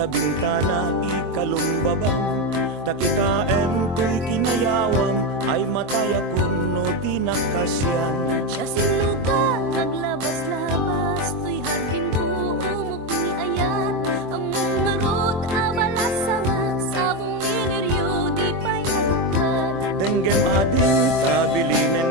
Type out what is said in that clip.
tabintana ikalumbabang takikaem ko'y kinayawang ay mataya kuno di nakasyan. Siya sinuga naglabas-labas to'y hagim buumok ni ayat among narod abala samak sabong mineryo di payakat Tenggem ading kabilinen